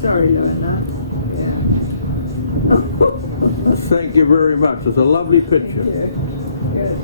Sorry, Lola. Yeah. Thank you very much. It's a lovely picture. Yeah. Good.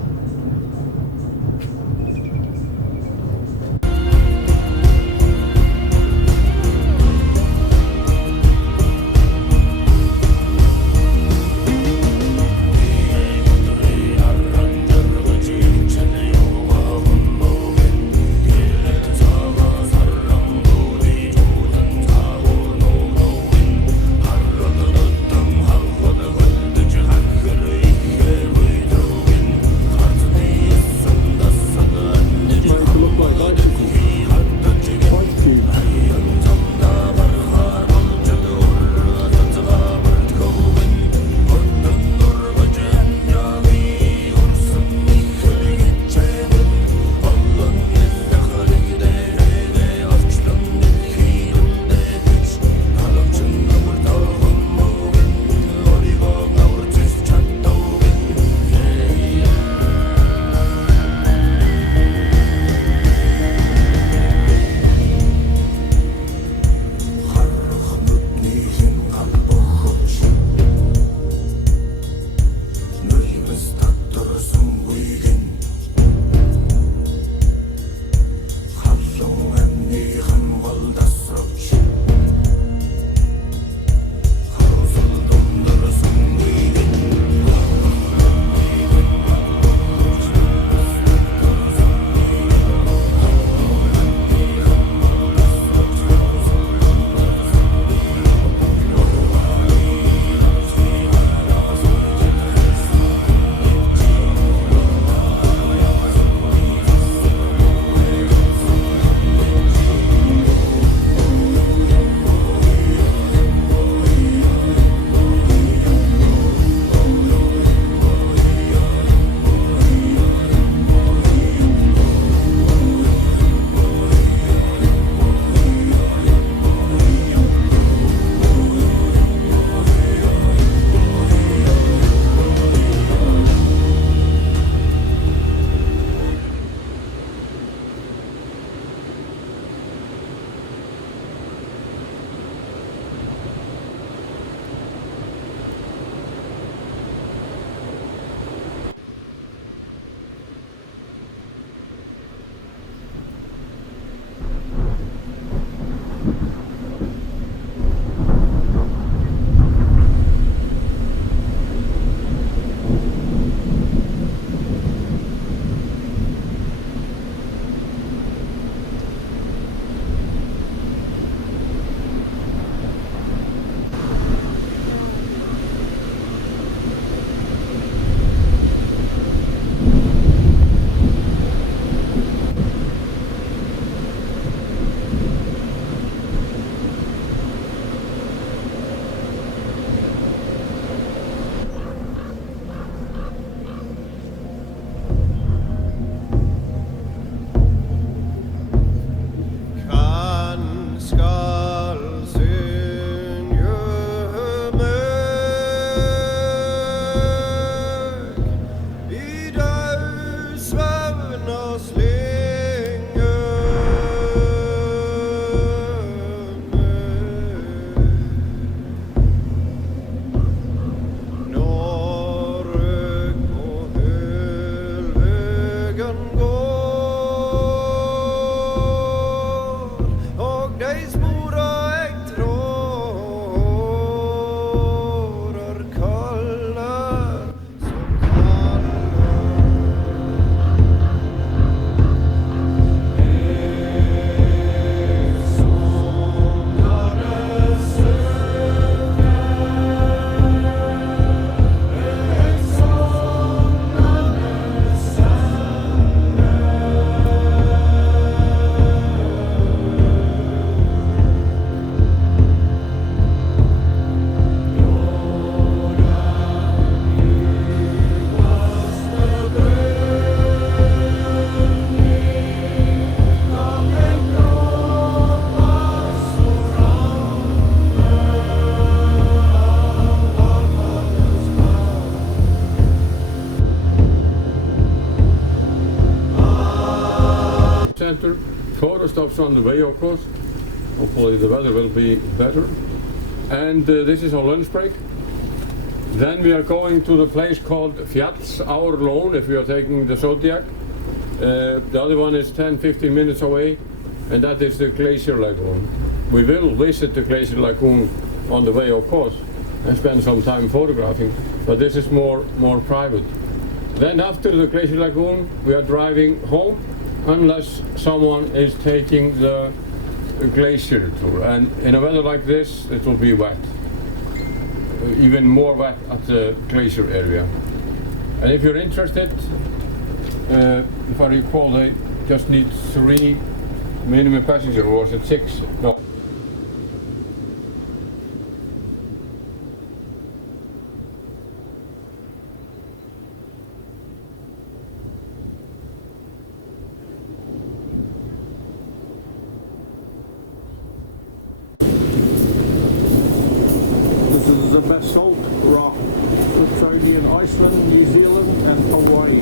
Center. Photo stops on the way, of course. Hopefully the weather will be better. And this is our lunch break. Then we are going to the place called Fjallsárlón if we are taking the Zodiac. The other one is 10-15 minutes away, and that is the Glacier Lagoon. We will visit the Glacier Lagoon on the way, of course, and spend some time photographing, but this is more private. Then after the Glacier Lagoon, we are driving home, unless someone is taking the glacier tour. And in a weather like this, it will be wet. Even more wet at the glacier area. And if you're interested, if I recall, they just need 3 minimum passengers, or was it 6? No. This is the basalt rock. It's only in Iceland, New Zealand and Hawaii.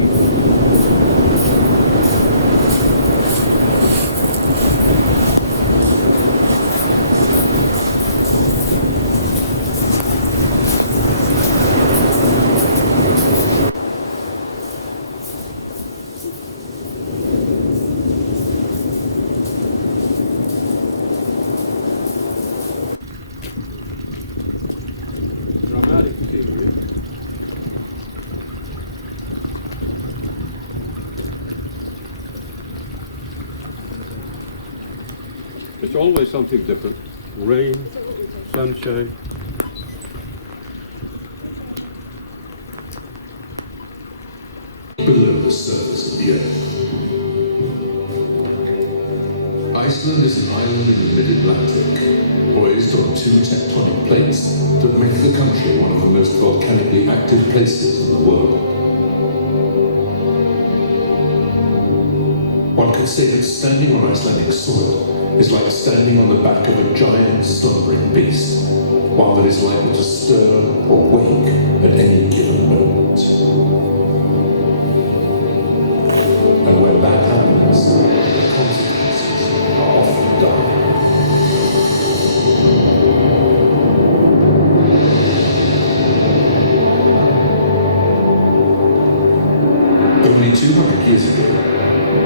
Dramatic scenery. It's always something different. Rain, sunshine. Below the surface of the earth. Iceland is an island in the mid-Atlantic, poised on 2 tectonic plates that make the country one of the most volcanically active places in the world. One could say that standing on Icelandic soil is like standing on the back of a giant slumbering beast, one that is likely to stir or wake at any given moment. And when that happens, the consequences are often dire. Only 200 years ago,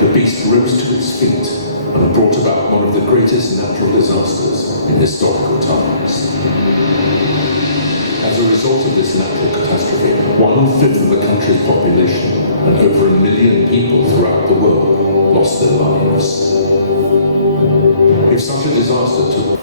the beast rose to its feet and brought about one of the greatest natural disasters in historical times. As a result of this natural catastrophe, 1/5 of the country's population and over 1 million people throughout the world lost their lives. If such a disaster took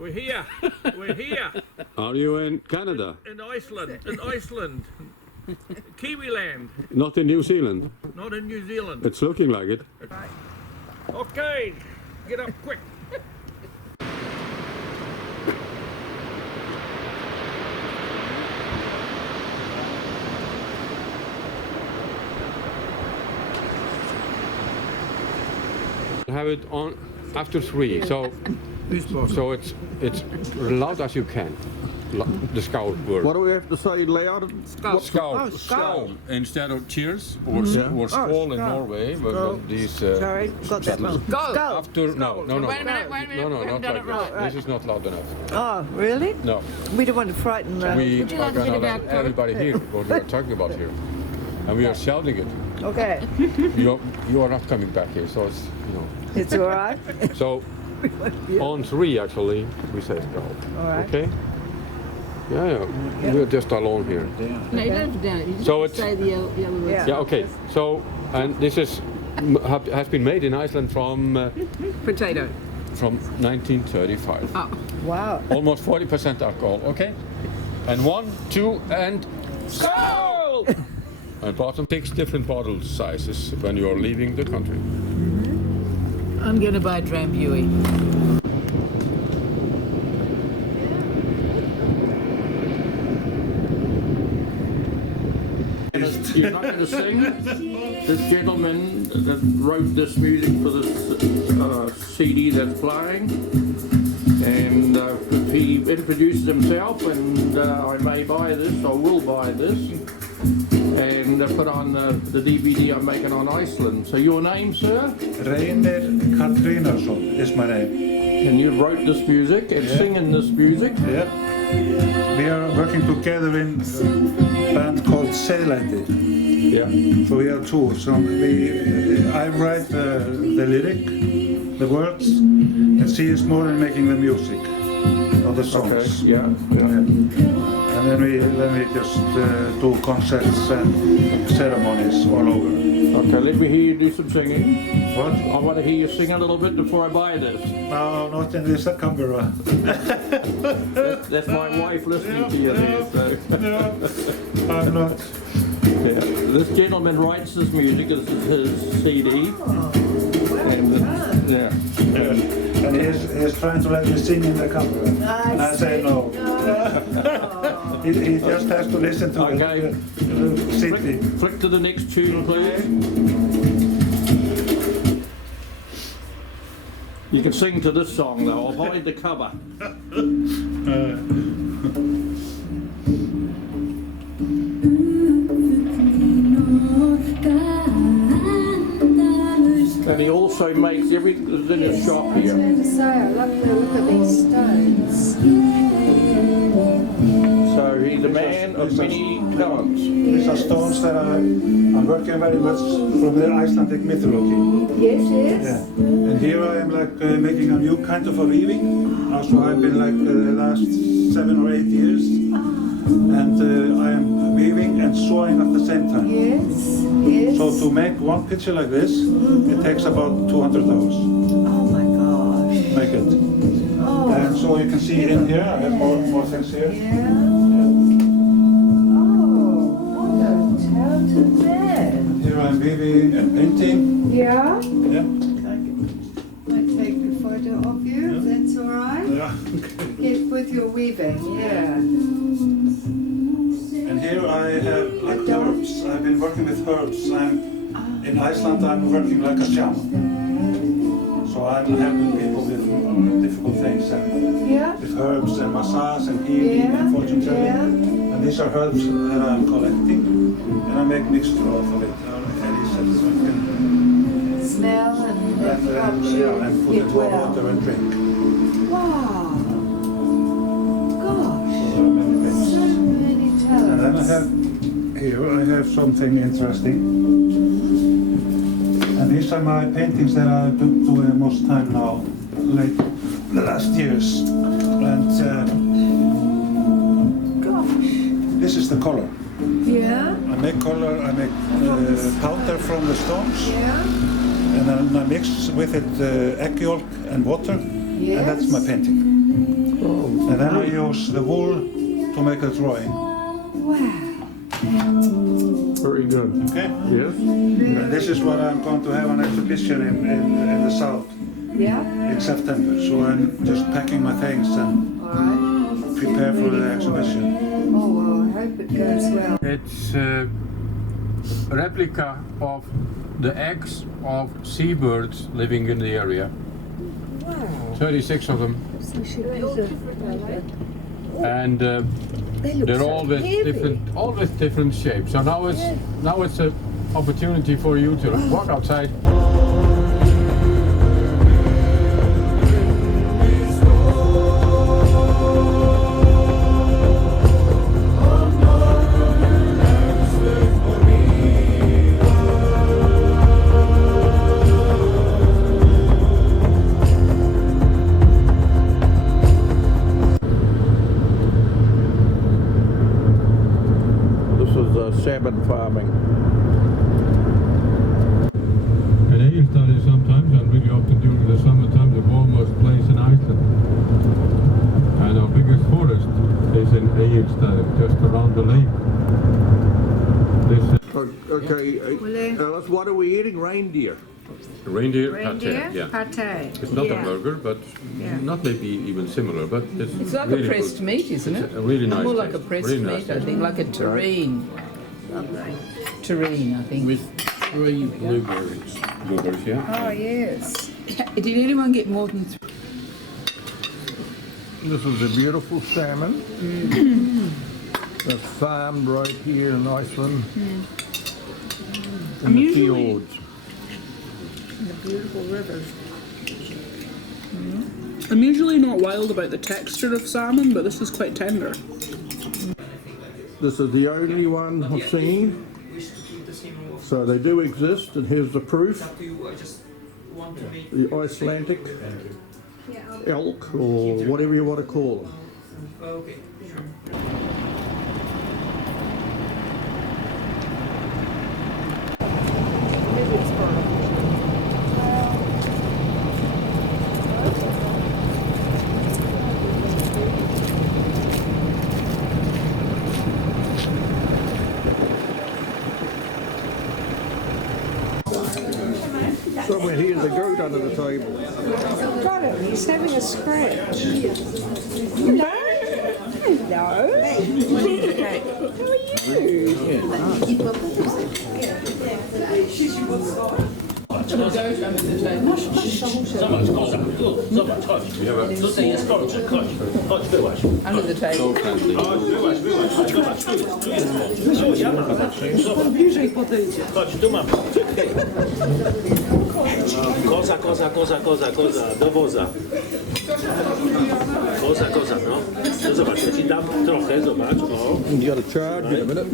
We're here. We're here. Are you in Canada? In Iceland. In Iceland. Kiwiland. Not in New Zealand? Not in New Zealand. It's looking like it. Okay. Get up quick. Have it on after 3, so it's loud as you can. The scout word. What do we have to say loud? Scout. Scout. Instead of cheers or skål in Norway, but these. Sorry, got that wrong. Go! After no. Wait a minute. No, We haven't not done like it right. this. This is not loud enough. Oh, really? No, We don't want to frighten them. we Would you like are a bit gonna of let our everybody hear what we are talking about here, and we are shouting it. Okay, You are not coming back here, so it's it's all right. So on 3 actually we say go. All right. Okay. Yeah. We're just alone here. No, you don't have to down it. You just So have to say the yellow words. Yeah. Yeah. Okay. So and this is has been made in Iceland from Potato. 1935. Oh. Wow. Almost 40% alcohol. Okay. And 1, 2, and go! And bottom 6 different bottle sizes when you are leaving the country. I'm going to buy Drambuie. You're not going to sing? This gentleman that wrote this music for this CD that's playing, and he introduced himself, and I may buy this, I will buy this, and put on the DVD I'm making on Iceland. So your name, sir? Reynir Katrinason is my name. And you wrote this music and singing this music? Yeah. We are working together in a band called Seilæti. Yeah. So we are two. So I write the lyric, the words, and she is more in making the music of the songs. Okay, yeah. And then we just do concerts and ceremonies all over. Okay, let me hear you do some singing. What? I want to hear you sing a little bit before I buy this. No, not in this camera. That's my wife listening to you there, so. No, I'm not. Yeah. This gentleman writes this music, this is his CD. And And he's trying to let me sing in the camera. And I say no. He just has to listen to Okay. the CD. Flick to the next tune, please. You can sing to this song though, I'll hide the cover. And he also makes everything in his shop I was here. going to say, I love the look of these stones. So he's a man of many talents. These are stones that I'm working very much from the Icelandic mythology. Yes, yes. Yeah. And here I am like making a new kind of a weaving. Also I've been like the last 7 or 8 years. And I am weaving and sewing at the same time. Yes, yes. So to make one picture like this, it takes about 200 hours. Oh my gosh. Make it. Oh. And so you can see in here, I have more things here. Yeah. Oh, what a talented man. Here I'm weaving and painting. Yeah? Yeah. Might take a photo of you, if that's all right. Yeah. Yes, with your weaving, yeah. And here I have like herbs. I've been working with herbs. In Iceland I'm working like a shaman. So I'm helping people with difficult things and Yeah? with herbs and massage and healing and fortune telling. Yeah. And these are herbs that I'm collecting and I make mixture of it. Smell and it helps you and put get it in well. water and drink. Wow. Gosh. So many things. So many And then I talents. I have something interesting. And these are my paintings that I do most time now, like the last years. And Gosh. this is the color. Yeah? I make color, I make powder from the stones, Yeah? and then I mix with it egg yolk and water, and that's my painting. And then I use the wool to make a drawing. Very good. Okay? Yes? And this is what I'm going to have an exhibition in the south Yeah? in September. So I'm just packing my things and Alright. prepare for the exhibition. Oh, well, I hope it goes well. It's a replica of the eggs of seabirds living in the area. 36 of them. And they're all with different shapes. So now it's an opportunity for you to walk outside. Salmon farming. And Iceland is sometimes, and really often during the summertime, the warmest place in Iceland. And our biggest forest is in Iceland, just around the lake. Okay, Alice, what are we eating? Reindeer. Reindeer Reindeer? pate, yeah. Pate. It's not Yeah. a burger, but not maybe even similar, but It's like really a pressed good. meat, isn't it? It's a really nice More like a taste. pressed Really meat, nice I taste. think, like a terrine. Lovely. Terrine, I think. With 3 blueberries. Blueberries, yeah. Oh, yes. Did anyone get more than 3? This is a beautiful salmon. That's farmed right here in Iceland. In the fjords. The beautiful rivers. I'm usually not wild about the texture of salmon, but this is quite tender. This is the only one I've seen. So they do exist, and here's the proof. The Icelandic elk, or whatever you want to call them. Somewhere here's a goat under the table. Got him. He's having a scratch. No. Zobacz, koza. Zobacz, chodź. Tutaj jest kolczyk, chodź. Chodź, byłaś. Under the table. So Byłaś, chodź, zobacz, tu jest kolczyk. Ja mam. Zobacz. Bliżej podejdzie. Chodź, tu mam. Czekaj. Koza, koza, koza, koza, koza, do woza. Koza, koza, no. No zobacz, ja ci dam trochę, zobacz, o. You got a charge in a minute.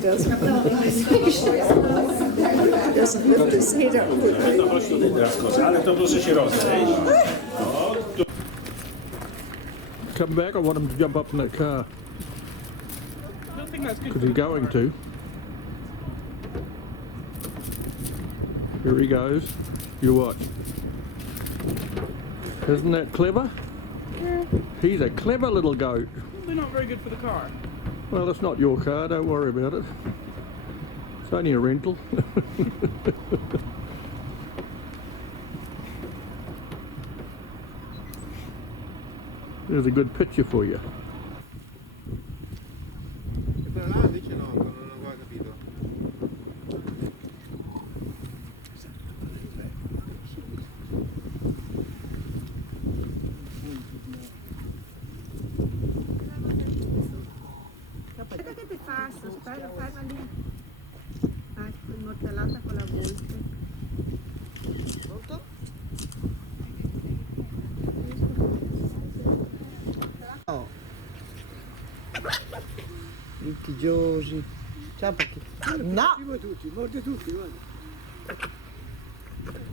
Doesn't lift his head up quickly. No chodź tutaj teraz koza, ale to proszę się rozejść. Come back, I want him to jump up in that car. Because he's going to. Here he goes. You watch. Isn't that clever? He's a clever little goat. Probably not very good for the car. Well, it's not your car, don't worry about it. It's only a rental. There's a good picture for you. Aspetta che ti faccio, aspetta, fai lì. Ecco, il mortellata con la volpe. Litigiosi. Ciao perché. No! Morde tutti, guarda.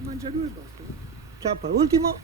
Mangia lui e basta. Ciao per ultimo.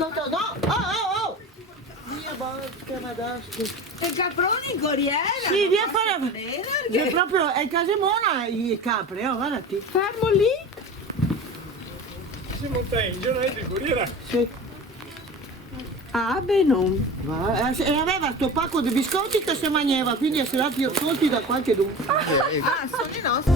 Toto, no! Oh! Mia volta, madasca. I caproni in corriera. Sì, vieni a fare... È proprio, è Casemona i capri, oh, guardati. Fermo lì. Si monta in giornale di corriera. Sì. Ah, beh, non. E aveva sto pacco di biscotti che si mangiava, quindi si dati tolti da qualche dun. Ah, sono i nostri.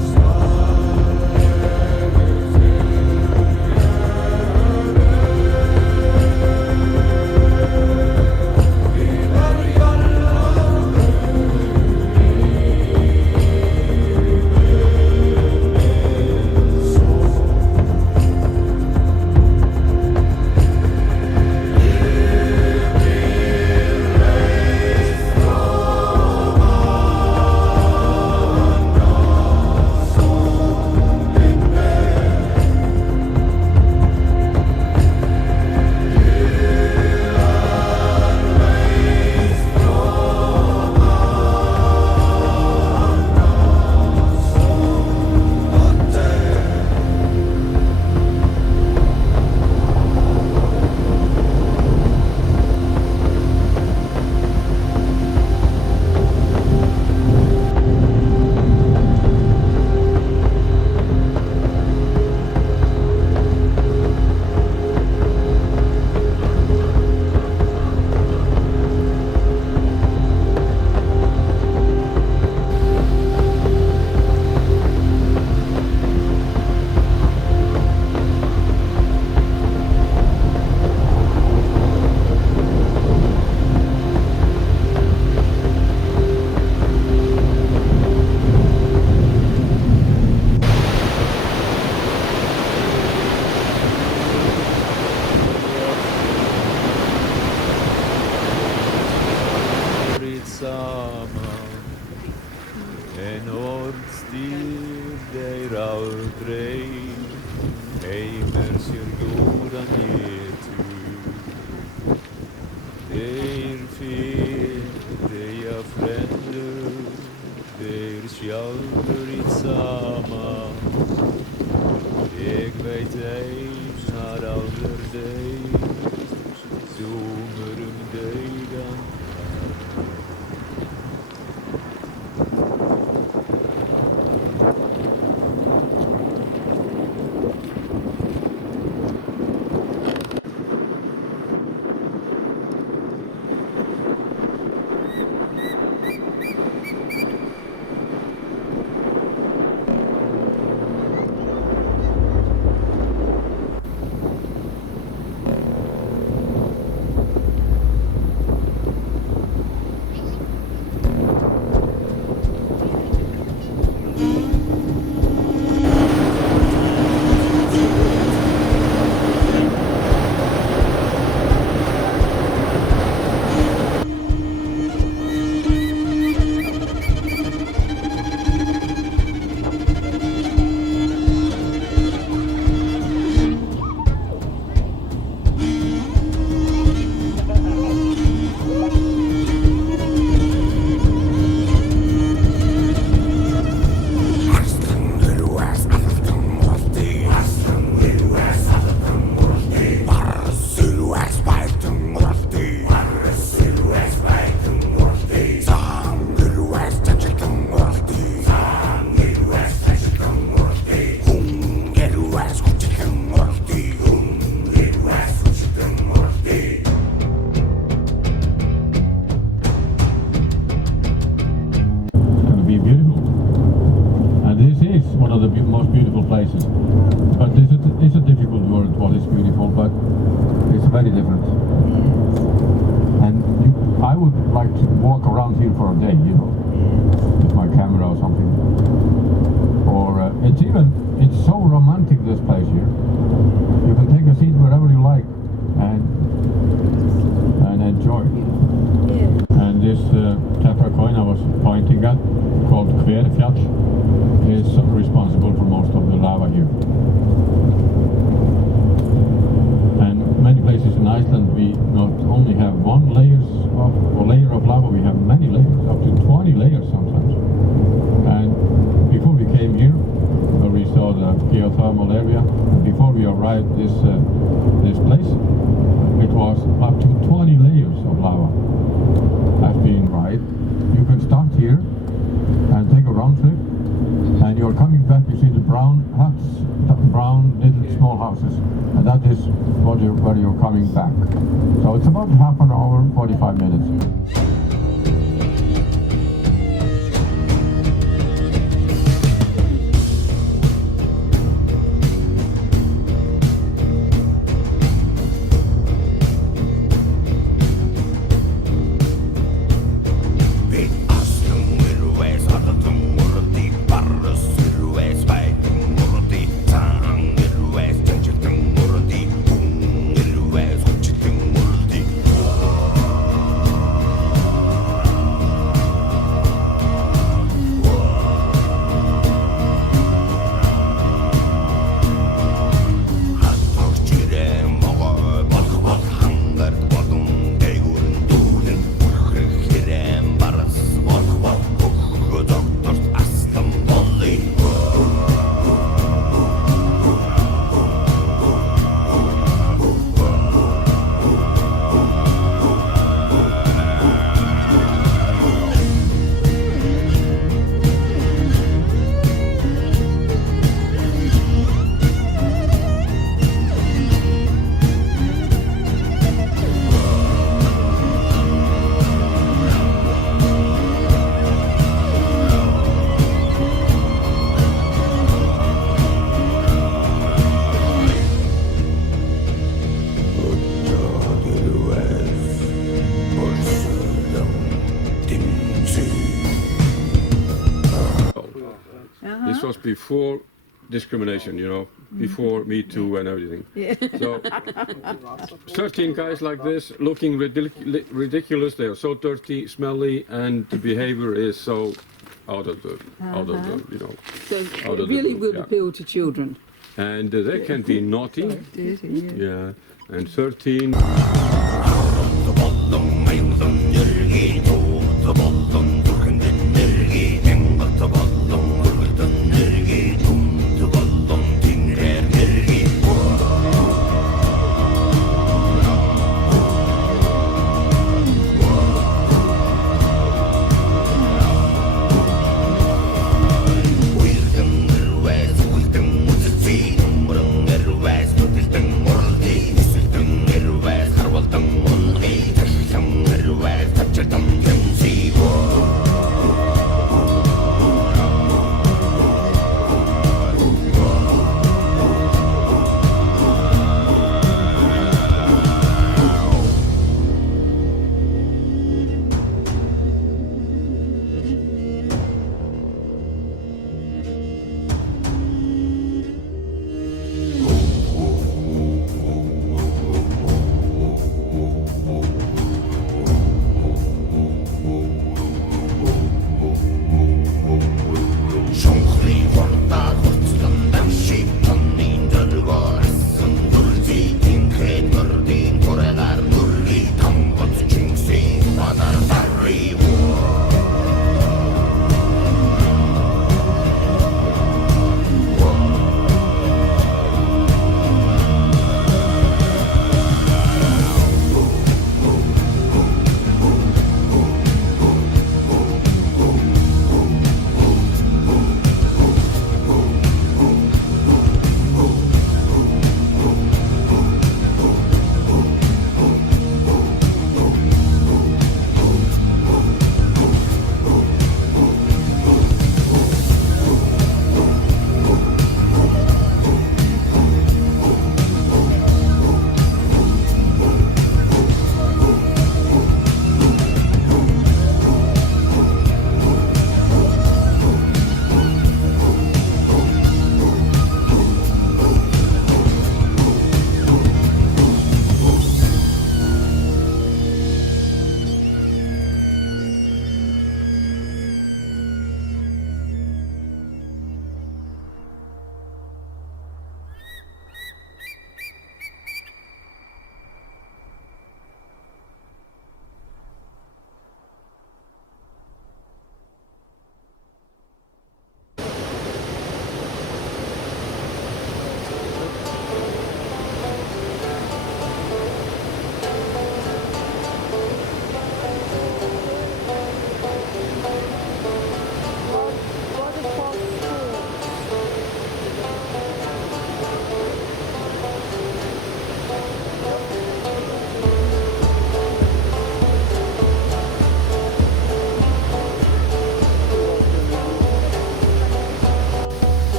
En ordstig der aldrig heimer sur jordan getu. Der fede fränder, der skjaldur i sama. Jeg veit ei snar alder deg, domer døydan. Most beautiful places, but it's a difficult word. What is beautiful, but it's very different. And I would like to walk around here for a day, you know, with my camera or something. Or it's so romantic, this place here. You can take a seat wherever you like and enjoy. And this tetracoin I was pointing at, called Kverfjall, is responsible for most of the lava here. And many places in Iceland we not only have one layer of lava, we have many layers, up to 20 layers sometimes. And before we came here, where we saw the geothermal area, before we arrived this place, it was brown huts, brown little small houses, and that is where you're coming back. So it's about half an hour, 45 minutes. This was before discrimination, you know, before Me Too and everything. Yeah. So 13 guys like this, looking ridiculous. They are so dirty, smelly, and the behavior is so out of the, you know. So out it of really the, would yeah. appeal to children. And they can be naughty. Yeah, and 13.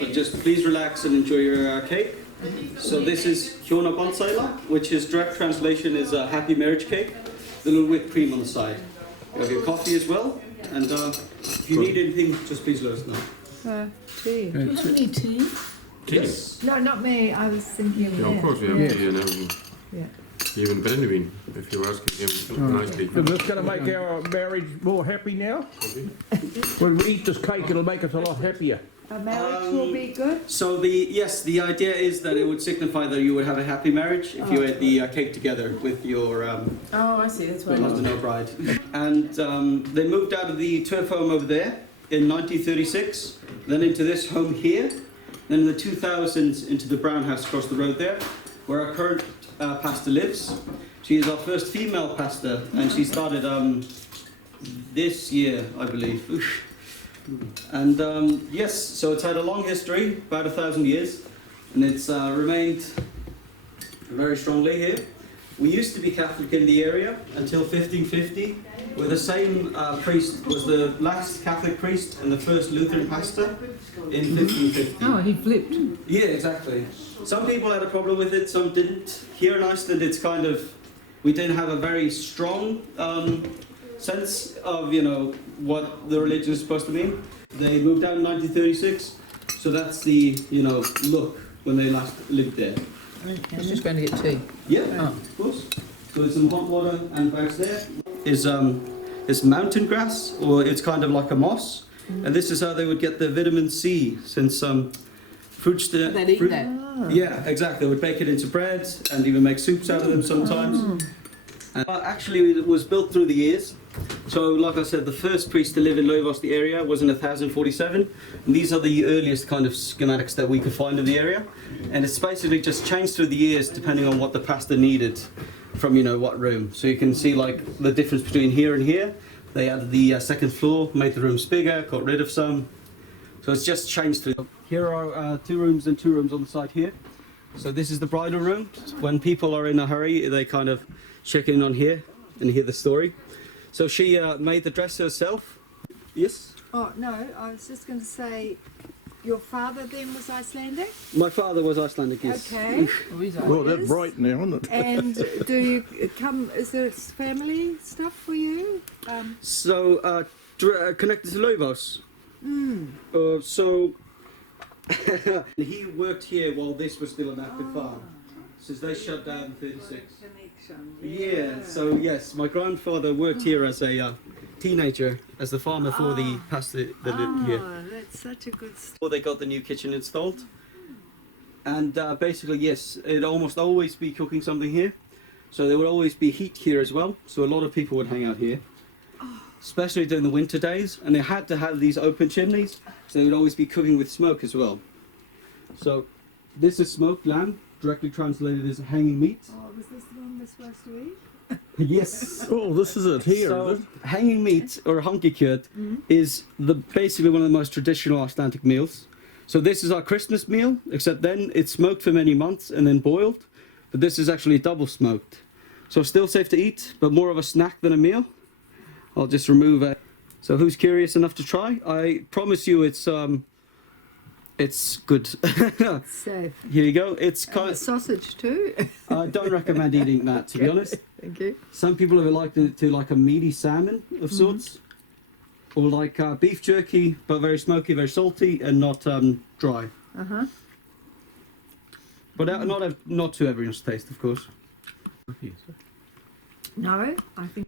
but just please relax and enjoy your cake. So this is Hyona Bonsaila, which is direct translation is a happy marriage cake, with a little whipped cream on the side. You have your coffee as well, and if you need anything, just please let us know. Tea. Do you need tea? Yes. No, not me. I was thinking of Yeah, of course we have tea and everything. Yeah. Even Brendan, if you ask him nicely. Is this going to make our marriage more happy now? When we eat this cake, it'll make us a lot happier. A marriage will be good. So the idea is that it would signify that you would have a happy marriage if you ate the cake together with your Oh, I see. That's why. husband or bride. And they moved out of the turf home over there in 1936, then into this home here, then in the 2000s into the brown house across the road there, where our current pastor lives. She is our first female pastor, and she started this year, I believe. Oof. And yes, so it's had a long history, about 1,000 years, and it's remained very strongly here. We used to be Catholic in the area until 1550, where the same priest was the last Catholic priest and the first Lutheran pastor in 1550. Oh, he flipped. Yeah, exactly. Some people had a problem with it, some didn't. Here in Iceland, it's kind of, we didn't have a very strong sense of, you know, what the religion is supposed to mean. They moved out in 1936, so that's the, you know, look when they last lived there. I was just going to get tea. Yeah, of course. So there's some hot water, and back there is mountain grass, or it's kind of like a moss. And this is how they would get the vitamin C, since fruits. They'd eat that. Yeah, exactly. They would bake it into bread and even make soups out of them sometimes. And, actually, it was built through the years. So, like I said, the first priest to live in Loivos, the area, was in 1047. And these are the earliest kind of schematics that we could find in the area. And it's basically just changed through the years depending on what the pastor needed from, you know, what room. So you can see, like, the difference between here and here. They added the second floor, made the rooms bigger, got rid of some. So it's just changed through. Here are 2 rooms and 2 rooms on the side here. So this is the bridal room. When people are in a hurry, they kind of check in on here and hear the story. So she made the dress herself. Yes? Oh, no, I was just going to say, your father then was Icelandic? My father was Icelandic, yes. Okay. Well, that's bright now, isn't it? And do you come, is there family stuff for you? So, connected to Loivos. So, he worked here while this was still an active farm. Since they shut down in 36. Yeah, so yes, my grandfather worked here as a teenager, as the farmer for the pastor that lived here. Oh, that's such a good story. Before they got the new kitchen installed. And basically, yes, it'd almost always be cooking something here. So there would always be heat here as well. So a lot of people would hang out here. Especially during the winter days. And they had to have these open chimneys. So they would always be cooking with smoke as well. So this is smoked lamb, directly translated as hanging meat. Oh, was this the one we're supposed to eat? Yes. Oh, this is it here, So, is it? hanging meat, or hankikjöt, is basically one of the most traditional Icelandic meals. So this is our Christmas meal, except then it's smoked for many months and then boiled. But this is actually double smoked. So still safe to eat, but more of a snack than a meal. I'll just remove it. So who's curious enough to try? I promise you it's good. Safe. Here you go. It's And kind the sausage too. I don't recommend eating that, to be honest. Thank you. Some people have likened it to like a meaty salmon of sorts, or like beef jerky, but very smoky, very salty, and not dry. But not to everyone's taste, of course. No, I think.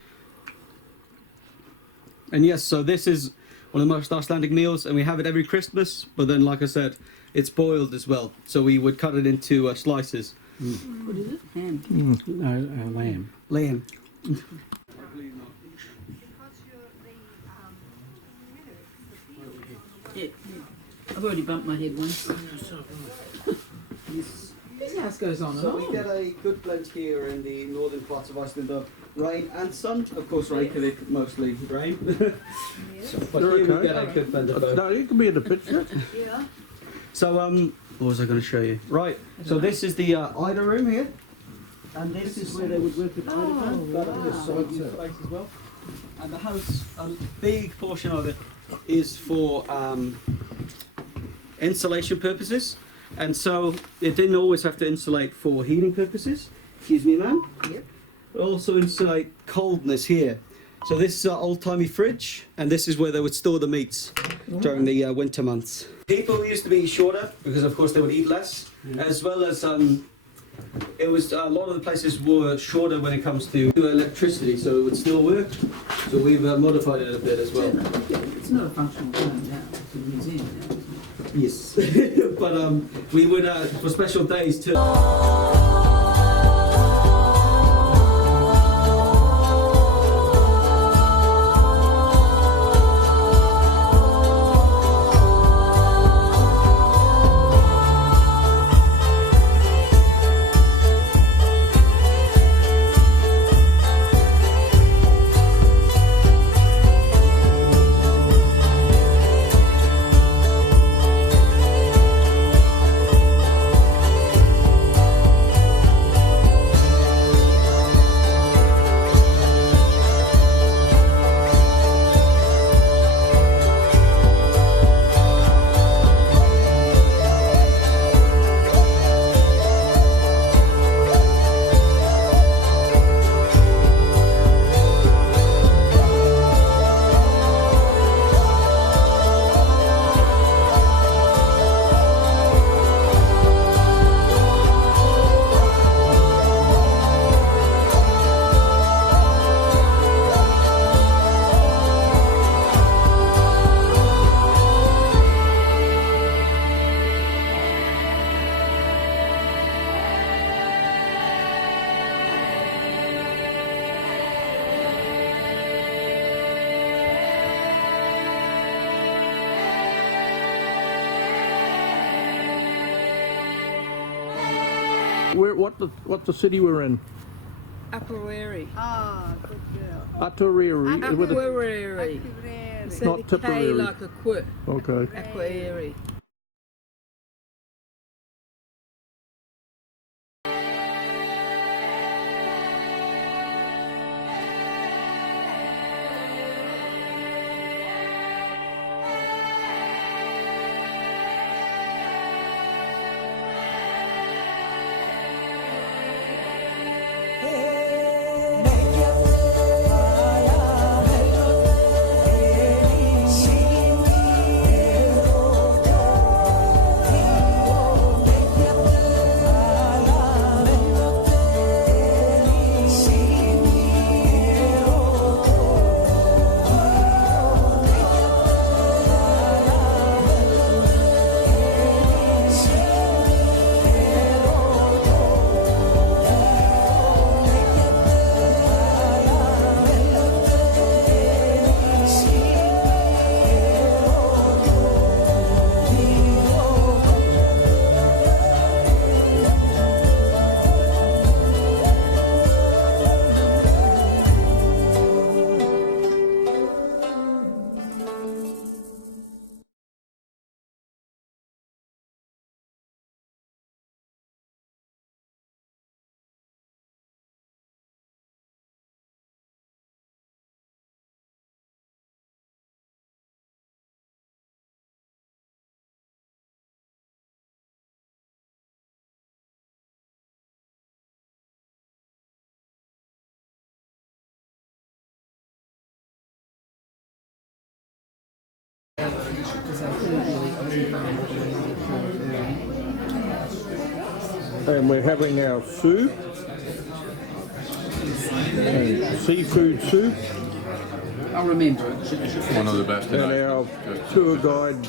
And yes, so this is one of the most Icelandic meals, and we have it every Christmas. But then, like I said, it's boiled as well, so we would cut it into slices. What is it? Ham. Lamb. Lamb. Yeah. I've already bumped my head once. This house goes on and So we on. get a good blend here in the northern parts of Iceland of rain and sun. Of course, Reykjavik mostly rain. But here we get a good blend of both. No, you can be in the picture. Yeah. So what was I going to show you? Right. So this is the Ida room here, and this is where they would work with Ida fan. Got up this side place as well. And the house, a big portion of it is for insulation purposes, and so it didn't always have to insulate for heating purposes. Excuse me, ma'am. Yep. It also insulate coldness here. So this is an old-timey fridge, and this is where they would store the meats during the winter months. People used to be shorter because, of course, they would eat less, as well as it was a lot of the places were shorter when it comes to electricity, so it would still work. So we've modified it a bit as well. It's not a functional home now, it's a museum now, isn't it? Yes, but we would for special days too. What's the city we're in? Aperary. Ah, good girl. Atoriri. Aperary. It's not Tipperary. Like a quit. Okay. Aperary. And we're having our soup, and seafood soup. I'll remember it. One of the best. And our tour guide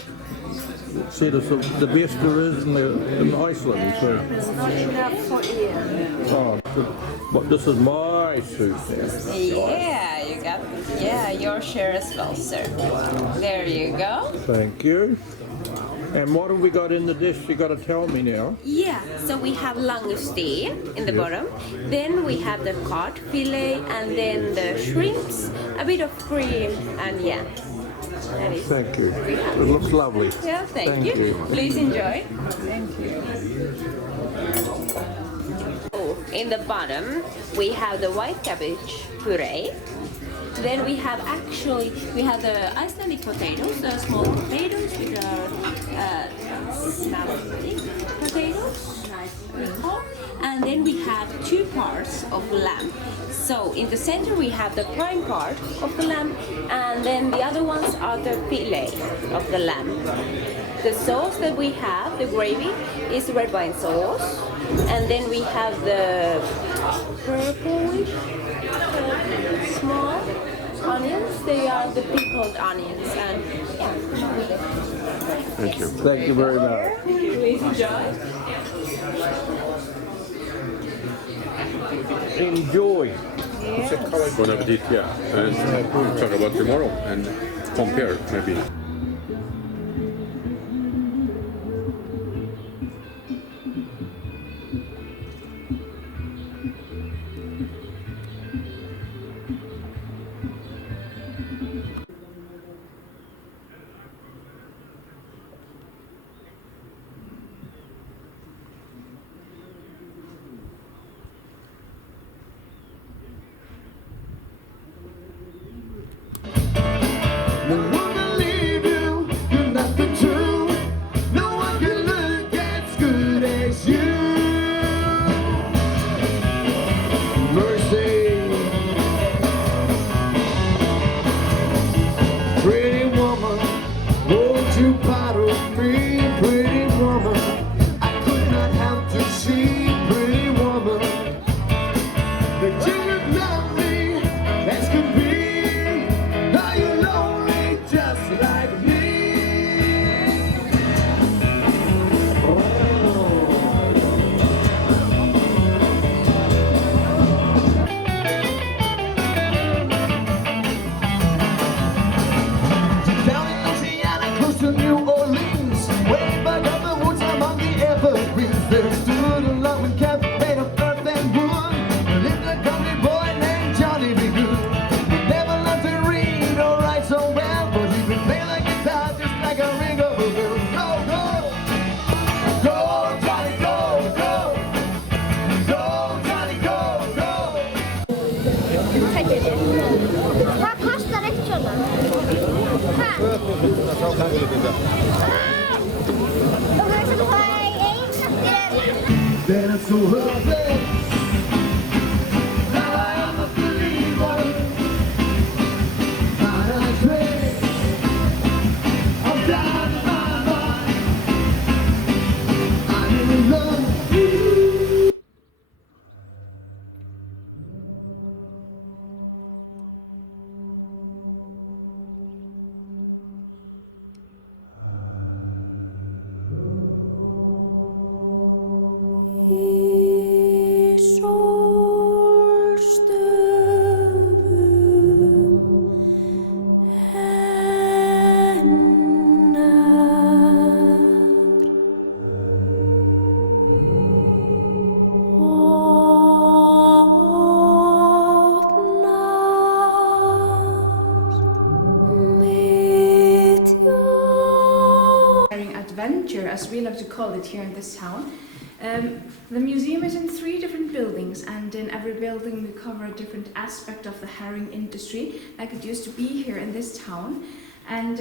said it's the best there is in Iceland. So. It's not enough for Ian. Oh, but this is my soup now. Yeah, you got, yeah, your share as well, sir. There you go. Thank you. And what have we got in the dish? You got to tell me now. Yeah, so we have langoustine in the bottom. Then we have the cod fillet, and then the shrimps, a bit of cream, and yeah. That is Thank you. It looks lovely. Yeah, thank you. Please enjoy. Thank you. Oh, in the bottom, we have the white cabbage puree. Then we have the Icelandic potatoes, the small potatoes, which are smelly potatoes, we call. And then we have two parts of lamb. So in the center we have the prime part of the lamb, and then the other ones are the fillet of the lamb. The sauce that we have, the gravy, is red wine sauce, and then we have the purplish small onions. They are the pickled onions, and yeah. Thank you. Thank you very much. Please enjoy. Enjoy. Bon appetit, yeah. And we'll talk about tomorrow and compare maybe. Vad kostar ett sådant? Här. De här som har en adventure, as we like to call it here in this town. The museum is in 3 different buildings, and in every building we cover a different aspect of the herring industry, like it used to be here in this town. And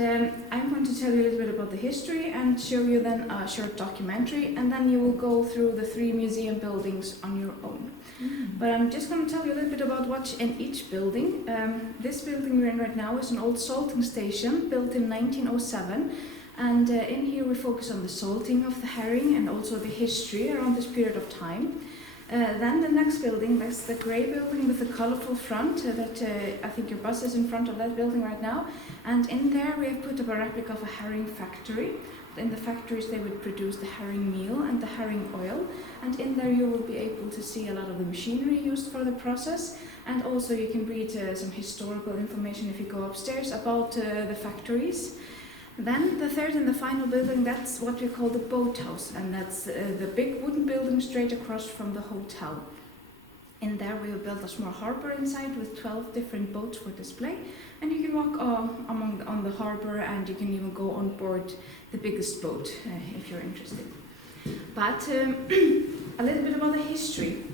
I'm going to tell you a little bit about the history and show you then a short documentary, and then you will go through the 3 museum buildings on your own. But I'm just going to tell you a little bit about what's in each building. This building we're in right now is an old salting station built in 1907. And in here we focus on the salting of the herring and also the history around this period of time. Then the next building, that's the grey building with the colourful front, that I think your bus is in front of that building right now. And in there we have put up a replica of a herring factory. In the factories they would produce the herring meal and the herring oil. And in there you will be able to see a lot of the machinery used for the process. And also you can read some historical information if you go upstairs about the factories. Then the third and the final building, that's what we call the boathouse, and that's the big wooden building straight across from the hotel. In there we have built a small harbour inside with 12 different boats for display, and you can walk on the harbour, and you can even go on board the biggest boat if you're interested. But a little bit about the history.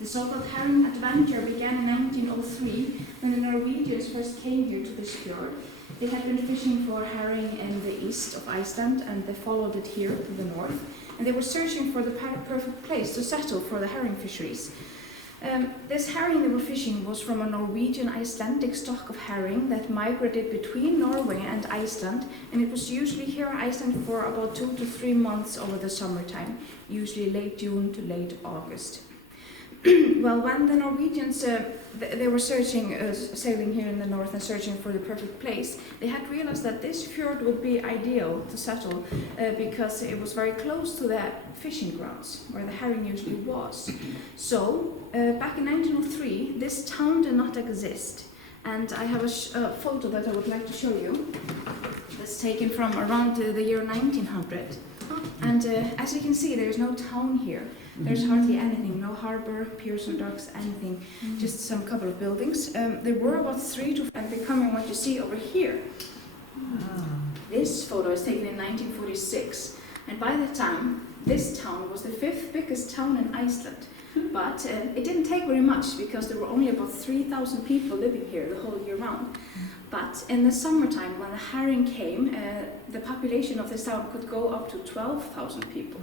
The so-called herring adventure began in 1903 when the Norwegians first came here to this fjord, they had been fishing for herring in the east of Iceland, and they followed it here to the north. And they were searching for the perfect place to settle for the herring fisheries. This herring they were fishing was from a Norwegian Icelandic stock of herring that migrated between Norway and Iceland, and it was usually here in Iceland for about 2 to 3 months over the summertime, usually late June to late August. Well, when the Norwegians they were searching, sailing here in the north and searching for the perfect place, they had realized that this fjord would be ideal to settle because it was very close to the fishing grounds where the herring usually was. So, back in 1903, this town did not exist. And I have a photo that I would like to show you. That's taken from around the year 1900. And as you can see, there's no town here. There's hardly anything, no harbor, piers or docks, anything, just some couple of buildings. There were about 3 to 5, and becoming what you see over here. This photo is taken in 1946, and by that time, this town was the 5th biggest town in Iceland. But it didn't take very much because there were only about 3,000 people living here the whole year round. But in the summertime, when the herring came, the population of this town could go up to 12,000 people.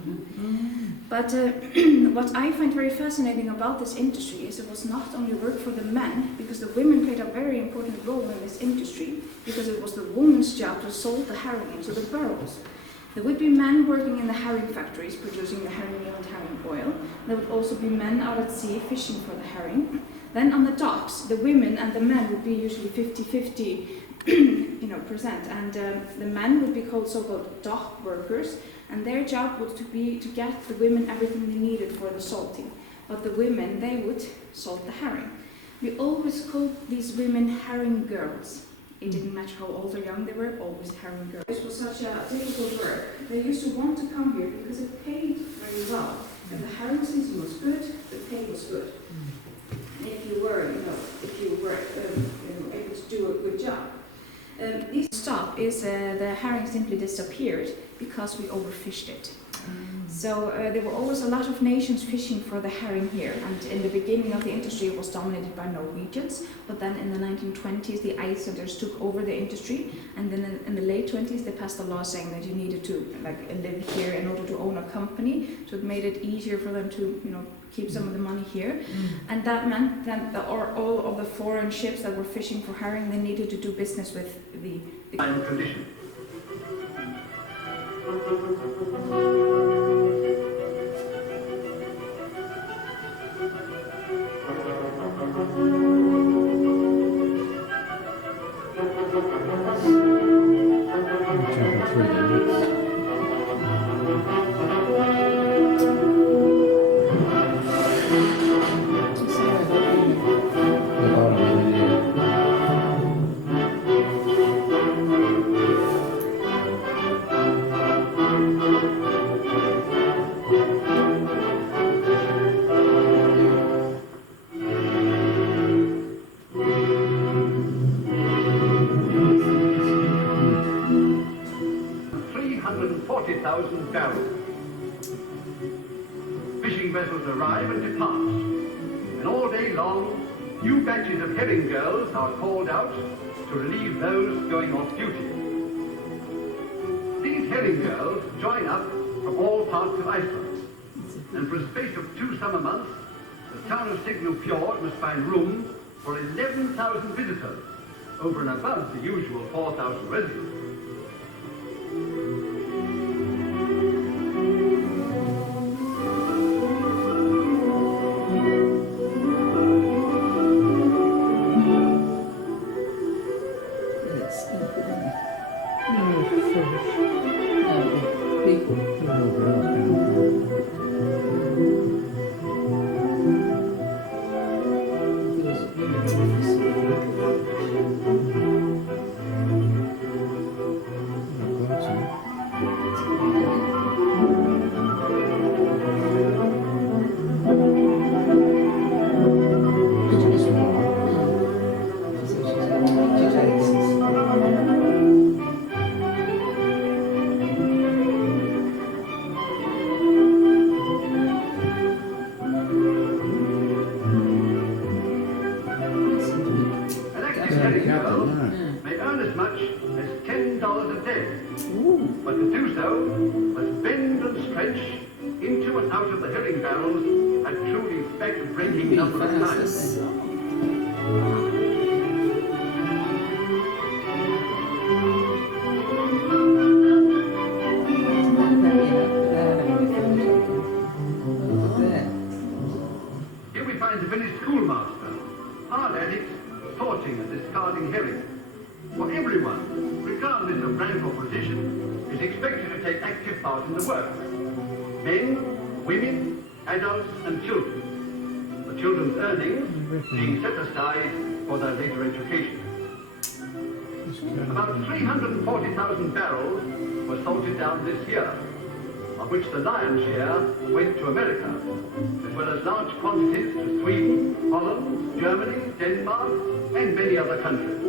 But what I find very fascinating about this industry is it was not only work for the men, because the women played a very important role in this industry, because it was the woman's job to salt the herring into the barrels. There would be men working in the herring factories producing the herring meal and herring oil. There would also be men out at sea fishing for the herring. Then on the docks, the women and the men would be usually 50-50 percent. And the men would be called so-called dock workers, and their job was to get the women everything they needed for the salting. But the women, they would salt the herring. We always called these women herring girls. It didn't matter how old or young they were, always herring girls. This was such a difficult work. They used to want to come here because it paid very well. If the herring season was good, the pay was good. And if you were able to do a good job. This stop is the herring simply disappeared because we overfished it. So there were always a lot of nations fishing for the herring here, and in the beginning of the industry it was dominated by Norwegians, but then in the 1920s the Icelanders took over the industry, and then in the late 20s they passed a law saying that you needed to live here in order to own a company, so it made it easier for them to keep some of the money here. And that meant that all of the foreign ships that were fishing for herring, they needed to do business with the condition. Fishing vessels arrive and depart, and all day long, new batches of herring girls are called out to relieve those going off duty. These herring girls join up from all parts of Iceland, and for a space of 2 summer months, the town of Signufjord must find room for 11,000 visitors, over and above the usual 4,000 residents. herring girl may earn as much as $10 a day. But to do so, must bend and stretch into and out of the herring barrels a truly back-breaking number of times. Here we find the village schoolmaster, hard at it, sorting and discarding herring. For everyone, regardless of rank or position, is expected to take active part in the work. Men, women, adults and children. The children's earnings being set aside for their later education. About 340,000 barrels were salted down this year, of which the lion's share went to America, as well as large quantities to Sweden, Holland, Germany, Denmark, and many other countries.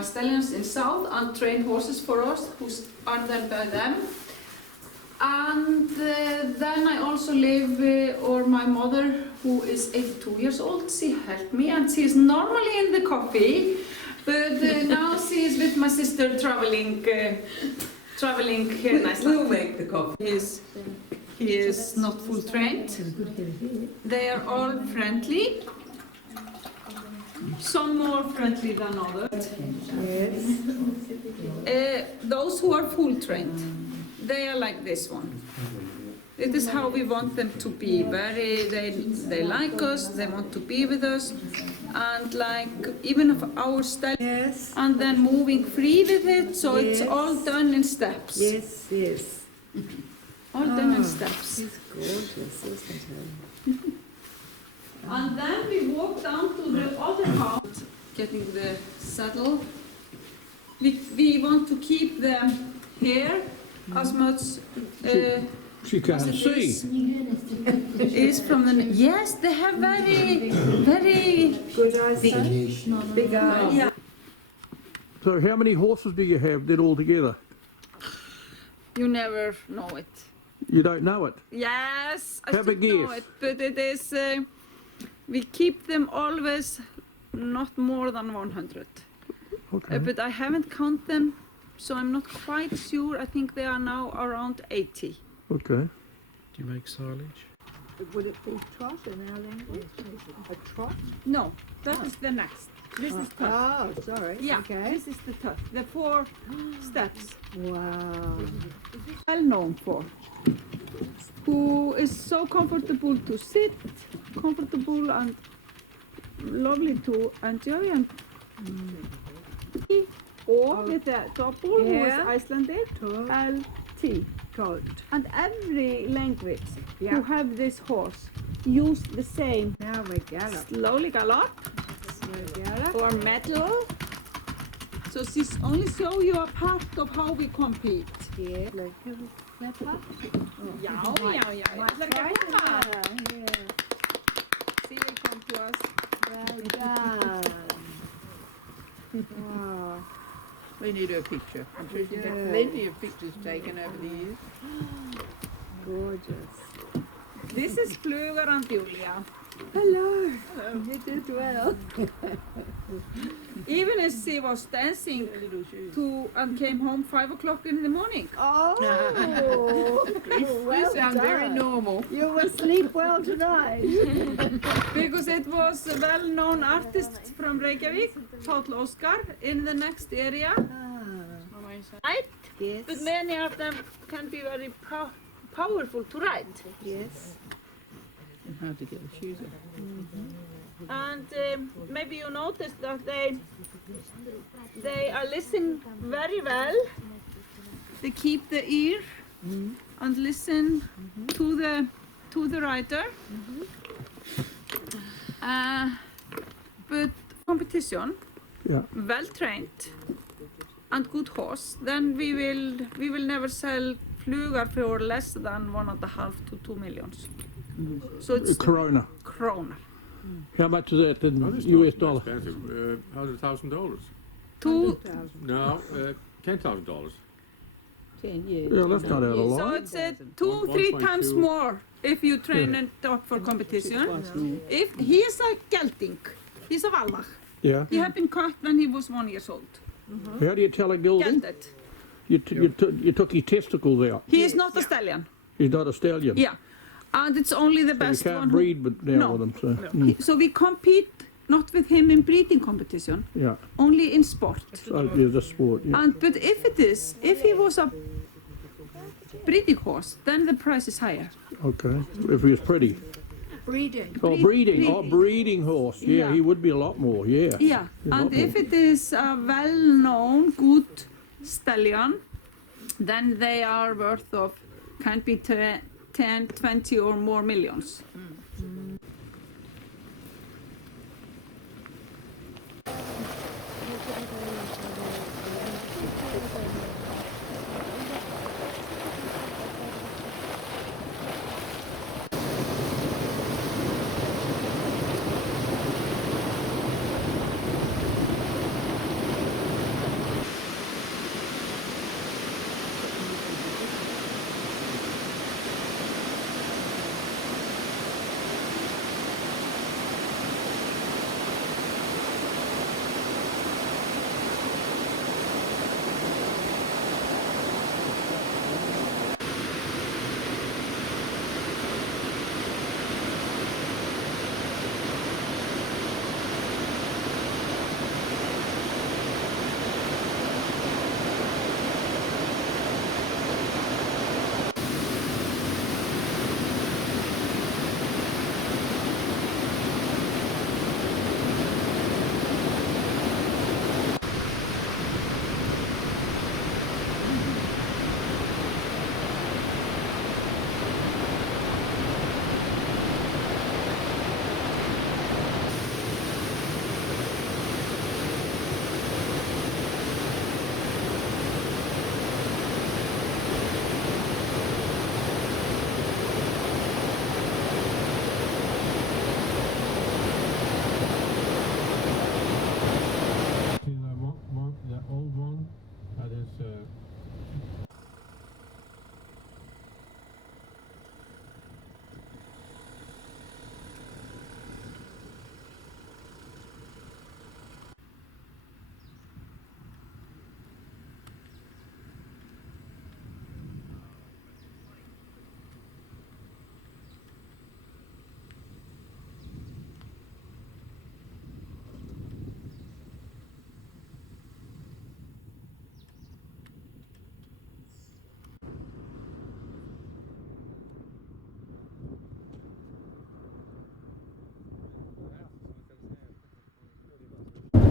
my stallions in south and train horses for us who are there by them. And then I also live, or my mother, who is 82 years old, she helped me, and she is normally in the coffee, but my sister traveling here in Iceland. We'll make the coffee. He is not full trained. They are all friendly. Some more friendly than others. Yes. Those who are full trained, they are like this one. It is how we want them to be. They like us, they want to be with us, and like even of our style. Yes. And then moving free with it, so it's all done in steps. Yes, yes. All done in steps. He's gorgeous, isn't he? And then we walk down to the other house, getting the saddle. We want to keep the hair as much She can't as see. is from the yes. They have very good eyes. Big eyes. Yeah. So how many horses do you have then altogether? You never know it. You don't know it? Yes, I Have a should know guess. it, but it is. We keep them always not more than 100. Okay. But I haven't counted them, so I'm not quite sure. I think they are now around 80. Okay. Do you make silage? Would it be trot in our language? A trot? No, that is the next. This is tough. Oh, sorry. Yeah, Okay. this is the tough. The 4 steps. Wow. Well known for. Who is so comfortable to sit, comfortable and lovely to enjoy, and or with the double who is Yeah. Icelandic, LT. And every language who have this horse use the same. Now we gallop. Slowly gallop Gallop. or metal. So this only show you a part of how we compete. Yeah. Like flipper. Já. Ætlar ekki að koma? See, they come to us. Well done. Wow. We need her picture. I'm sure she's had Yeah. plenty of pictures taken over the years. Gorgeous. This is Flugar and Julia. Hello. You did well. Even as she was dancing and came home 5 o'clock in the morning. Oh, We sound very normal. You will sleep well tonight. Because it was a well-known artist from Reykjavik, Páll Óskar, in the next area. Right? Yes. But many of them can be very powerful to ride. Yes. And hard to get the shoes off. And maybe you noticed that they are listening very well. They keep the ear and listen to the rider. But competition, Yeah. well trained and good horse, then we will never sell Flugar for less than 1.5 to 2 millions. So it's Corona. kroner. How much is that in Oh, this US is dollar? expensive. $100,000. Two. No, $10,000. 10 years. Yeah, that's not out of So line. it's 2-3 times 1.2. more if you train it up for competition. If he is a gelding, he's a Wallach. Yeah. He had been caught when he was 1 year old. How do you tell a gelding? Gelded. You took his testicles out. He is not a stallion. He's not a stallion. Yeah, and it's only the So best you can't one. breed now No. with him. So. Mm. So we compete not with him in breeding competition, Yeah. only in sport. So yeah, the sport. Yeah. But if he was a breeding horse, then the price is higher. Okay. If he was pretty. Breeding. Oh, breeding. Oh, breeding horse. Yeah, Yeah. he would be a lot more. Yeah. Yeah, A lot and if more. it is a well-known, good stallion, then they are worth of, can be 10, 20 or more millions.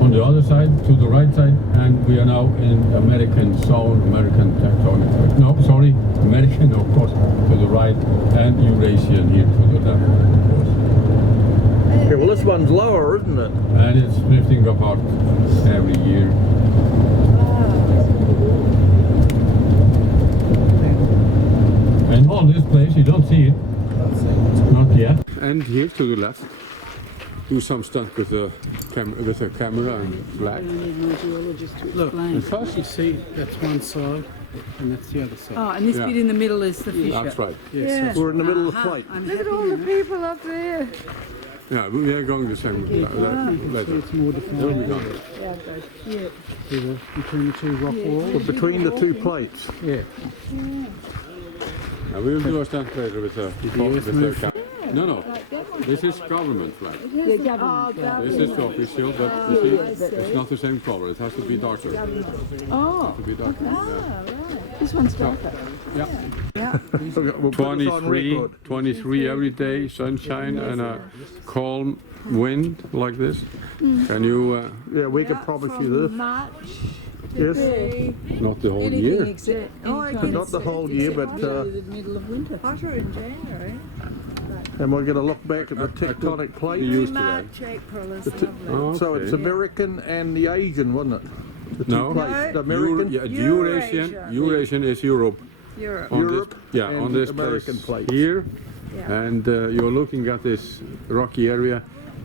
on the other side, to the right side, and we are now in American zone, American tectonic plate. No, sorry, American of course to the right, and Eurasian here to the left, of course. Yeah, well this one's lower, isn't it? And it's drifting apart every year. And on this place you don't see it, not yet. And here to the left, do some stunt with a camera and flag. Look, And first you see, that's one side and that's the other side. Oh, and this bit in the middle is the fisher. That's right. Yes, We're in the middle of the plate. Look at all the people up there. Yeah, we are going the same later. it's more defined. There we go. Yeah, good. Yeah. See between the two rock walls. Between the two plates. Yeah. Now we will do a stunt later with a camera. No, this is government flag. Yeah, government. This is the official, but you see, it's not the same color. It has to be darker. Oh. To be darker. Ah, right. This one's darker. Yeah. Yeah. 23 every day, sunshine and a calm wind like this. Can you? Yeah, we could promise you this. March. Yes. Not the whole year. Not the whole year, but the middle of winter. Hotter in January. and we're going to look back at the tectonic plates. March, April is lovely. So it's American and the Asian, wasn't it? The two No, plates. The American. Eurasian is Europe. Europe. On Europe this, and on this American place plates. here, Yeah. and you're looking at this rocky area,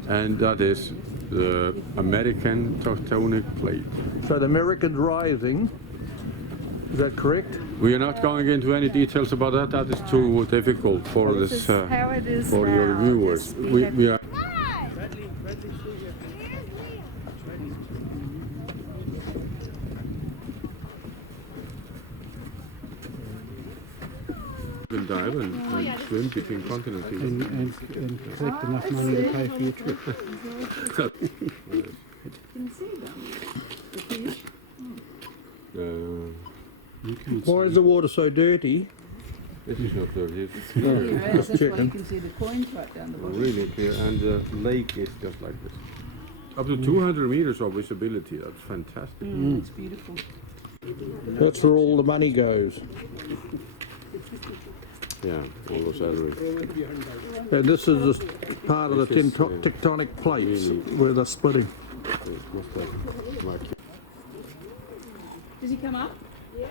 and that is the American tectonic plate. So the American's rising. Is that correct? We are not going into any details about that. That is too difficult for This this is how it is for your now. viewers. Just We are. Can dive and swim between continents. And collect enough money to pay for your trip. Can see them. The fish. Why is the water so dirty? It is not dirty. It's Yeah, clear. that's why you checking. can see the coins right down the bottom. Really clear, and the lake is just like this. Up to 200 meters of visibility. That's fantastic. It's beautiful. That's where all the money goes. Yeah, all those areas. And this is the part of the This is, tectonic plates really- where they're splitting. It must have like Does he come up? Yeah.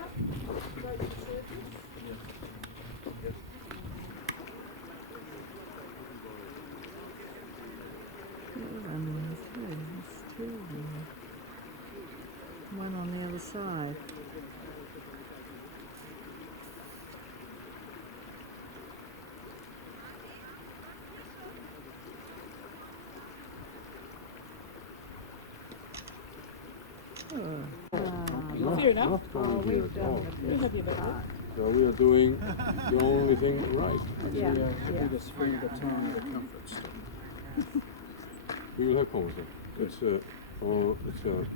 One on the other side. Fair enough. We've done We're happy about that. So we are doing the only thing right. Yeah. Happy to spend the time at comfort store. We will have comfort. It's a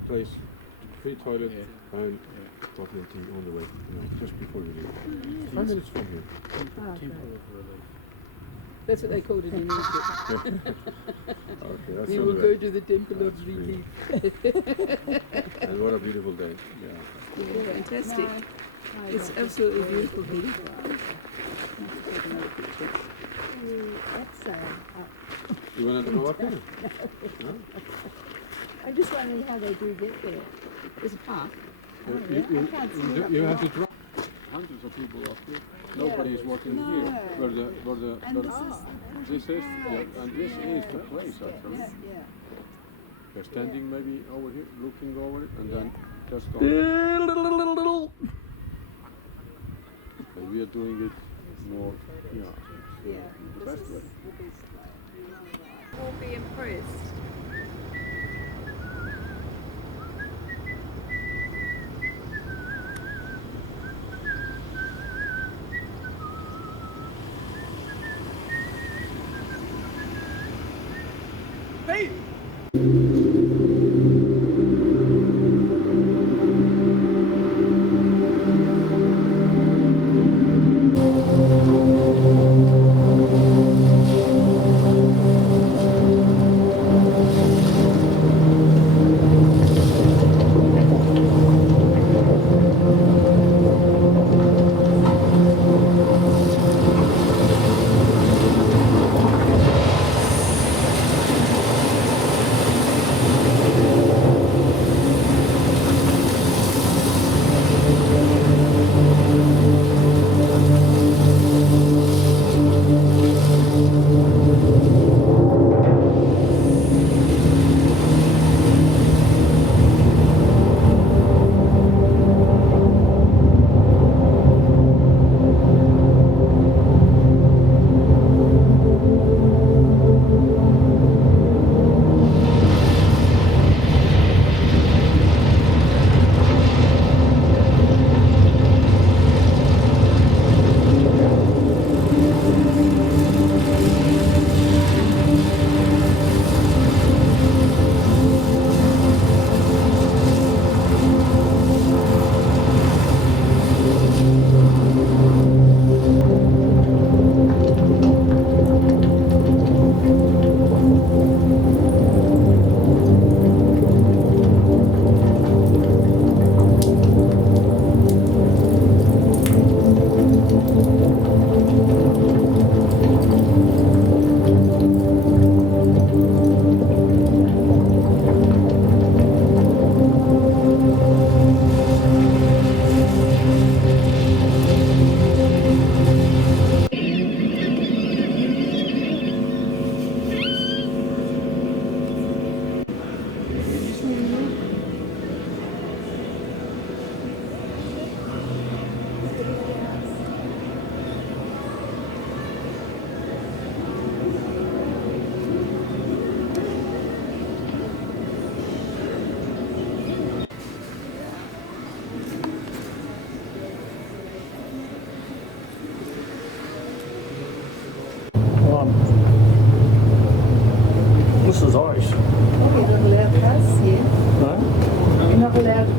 place, free toilet and toileting on the way, just before you leave. 5 minutes from here. Temporary relief. That's what they called it in Egypt. Okay, that's You on will the go way. to the temple of That's relief. And what a beautiful day. Yeah. Fantastic. It's absolutely beautiful here. You want to go up there? I'm just wondering how they do get there. There's a path. You have to drive. Hundreds of people up here. Nobody is working here. Where this is, and this is the place actually. They're standing maybe over here, looking over it, and then just on. And we are doing it more, the best way. Will be impressed. Hey!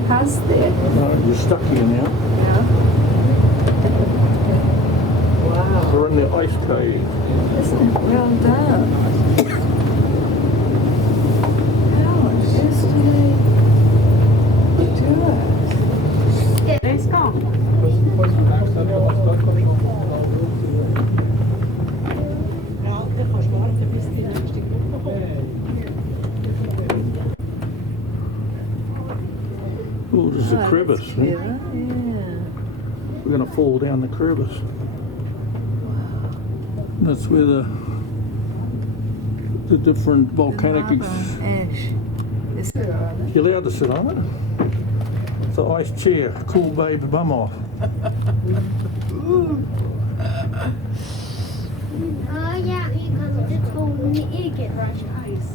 has there. No, you're stuck here now. Yeah. Wow. We're in the ice cave. Isn't it well done? How on earth do they do it? Let's go. Oh, there's a crevice. Huh? Yeah. We're going to fall down the crevice. That's where the different volcanic... Ash. You're allowed to sit on it. It's an ice chair. Cool baby bum off. Oh ja, je kan dit gewoon niet eten als je ijs.